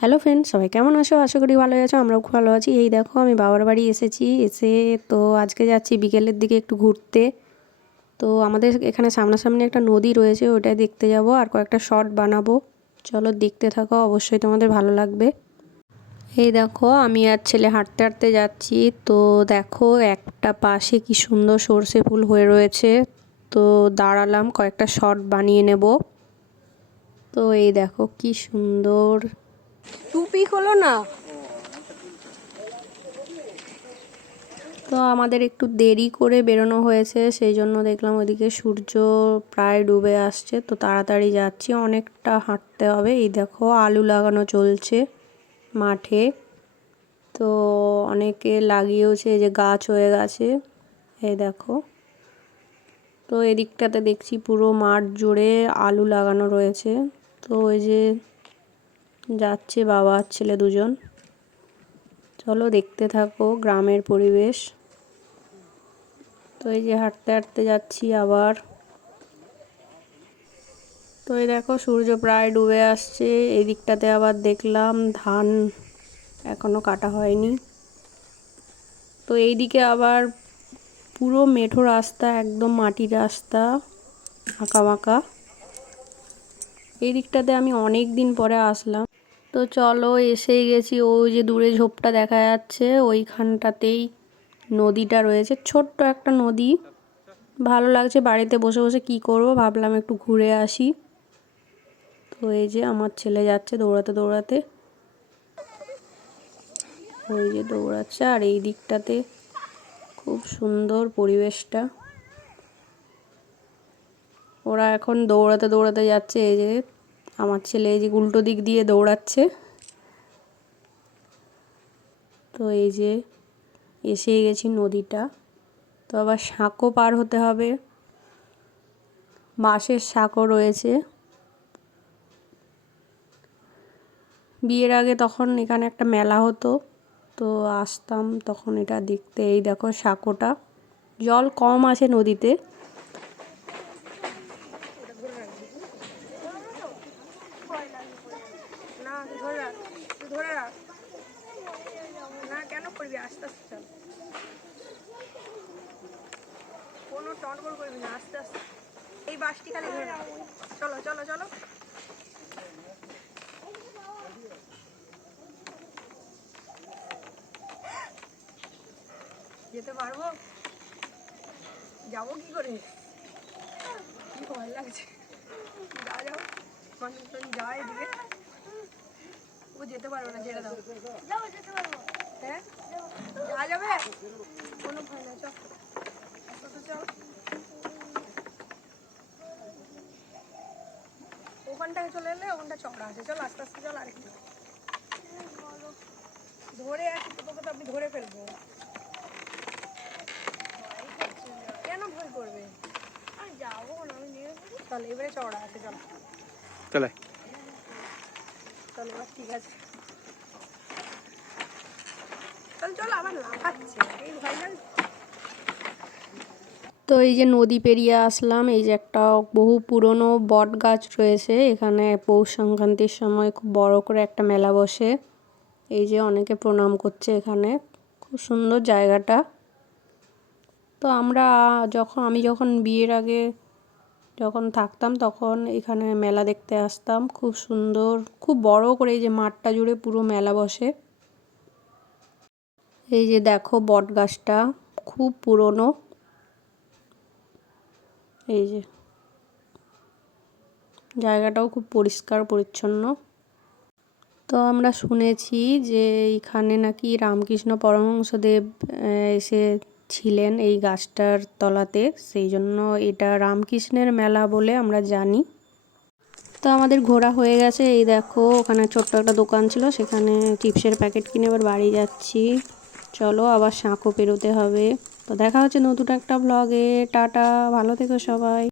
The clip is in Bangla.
হ্যালো ফ্রেন্ডস, সবাই কেমন আছো? আশা করি ভালো আছো। আমরাও খুব ভালো আছি। এই দেখো, আমি বাবার বাড়ি এসেছি। তো আজকে যাচ্ছি বিকেলের দিকে একটু ঘুরতে। তো আমাদের এখানে সামনাসামনি একটা নদী রয়েছে, ওটাই দেখতে যাব আর কয়েকটা শর্ট বানাবো। চলো দেখতে থাকো, অবশ্যই তোমাদের ভালো লাগবে। এই দেখো, আমি আর ছেলে হাঁটতে হাঁটতে যাচ্ছি। তো দেখো, একটা পাশে কি সুন্দর সর্ষে ফুল হয়ে রয়েছে। তো দাঁড়ালাম, কয়েকটা শর্ট বানিয়ে নেব। তো এই দেখো কি সুন্দর। টুপি হলো না। তো আমাদের একটু দেরি করে বেরোনো হয়েছে, সেই জন্য দেখলাম ওইদিকে সূর্য প্রায় ডুবে আসছে। তো তাড়াতাড়ি যাচ্ছি, অনেকটা হাঁটতে হবে। এই দেখো, আলু লাগানো চলছে মাঠে। তো অনেকে লাগিয়েওছে, এই যে গাছ হয়ে গেছে। এই দেখো, তো এদিকটাতে দেখছি পুরো মাঠ জুড়ে আলু লাগানো রয়েছে। তো ওই যে যাচ্ছে বাবা আর ছেলে দুজন। চলো দেখতে থাকো গ্রামের পরিবেশ। তো এই যে হাঁটতে হাঁটতে যাচ্ছি আবার। তো এই দেখো, সূর্য প্রায় ডুবে আসছে। এই দিকটাতে আবার দেখলাম ধান এখনো কাটা হয়নি। তো এই দিকে আবার পুরো মেঠো রাস্তা, একদম মাটির রাস্তা, আঁকা বাঁকা। এই দিকটাতে আমি অনেক দিন পরে আসলাম। তো চলো, এসেই গেছি। ওই যে দূরে ঝোপটা দেখা যাচ্ছে, ওইখানটাতেই নদীটা রয়েছে, ছোট্ট একটা নদী। ভালো লাগছে। বাড়িতে বসে বসে কি করব, ভাবলাম একটু ঘুরে আসি। তো এই যে আমার ছেলে যাচ্ছে দৌড়াতে দৌড়াতে, ওই যে দৌড়াচ্ছে। আর এই দিকটাতে খুব সুন্দর পরিবেশটা। ওরা এখন দৌড়াতে দৌড়াতে যাচ্ছে। এই যে আমার ছেলে এই যে উল্টো দিক দিয়ে দৌড়াচ্ছে। তো এই যে এসেই গেছি নদীটা। তো আবার সাঁকো পার হতে হবে, বাঁশের সাঁকো রয়েছে। বিয়ের আগে তখন এখানে একটা মেলা হতো, তো আসতাম তখন এটা দেখতে। এই দেখো সাঁকোটা, জল কম আছে নদীতে। আস্তে আস্তে চল, কোনো টনবল করবি না, আস্তে আস্তে। এই বাসটি খালি ধরে রাখ। চলো চলো চলো। যেতে পারবো? যাবো কি করে? কি ভয় লাগছে। যা যাও, মানুষজন যায় এদিকে। ও যেতে পারবে না, ছেড়ে দাও। হ্যাঁ, যা যাবে, কোনো ভয় না। চল চল, ওখানটাকে চলে এলে, ওখানটা চড়া আছে। চল আস্তে আস্তে চল। আরেকটু ধরে আছি তো, তোকে তো আপনি ধরে ফেলবো। কেন ভয় করবে? যাবো না আমি, নিয়ে চল। এবারে চড়া আছে, চল চলে চল। এবার ঠিক আছে, চল চল। আবার লাফাচ্ছে, এই ভয় লাগছে। তো এই যে নদী পেরিয়ে আসলাম। এই যে একটা বহু পুরনো বট গাছ রয়েছে এখানে। পৌষ সংক্রান্তির সময় খুব বড় করে একটা মেলা বসে। এই যে অনেকে প্রণাম করছে এখানে। খুব সুন্দর জায়গাটা। তো আমি যখন বিয়ের আগে যখন থাকতাম, তখন এখানে মেলা দেখতে আসতাম। খুব সুন্দর, খুব বড় করে এই যে মাঠটা জুড়ে পুরো মেলা বসে। এই যে দেখো বট গাছটা খুব পুরনো। এই যে জায়গাটাও খুব পরিষ্কার পরিচ্ছন্ন। তো আমরা শুনেছি যে এইখানে নাকি রামকৃষ্ণ পরমহংসদেব এসেছিলেন এই গাছটার তলাতে, সেই জন্য এটা রামকৃষ্ণের মেলা বলে আমরা জানি। তো আমাদের ঘোরা হয়ে গেছে। এই দেখো, ওখানে ছোট্ট একটা দোকান ছিল, সেখানে চিপসের প্যাকেট কিনে এবার বাড়ি যাচ্ছি। চলো, আবার সাঁকো পেরোতে হবে। তো দেখা হচ্ছে নতুন একটা ব্লগে। টাটা, ভালো থেকো সবাই।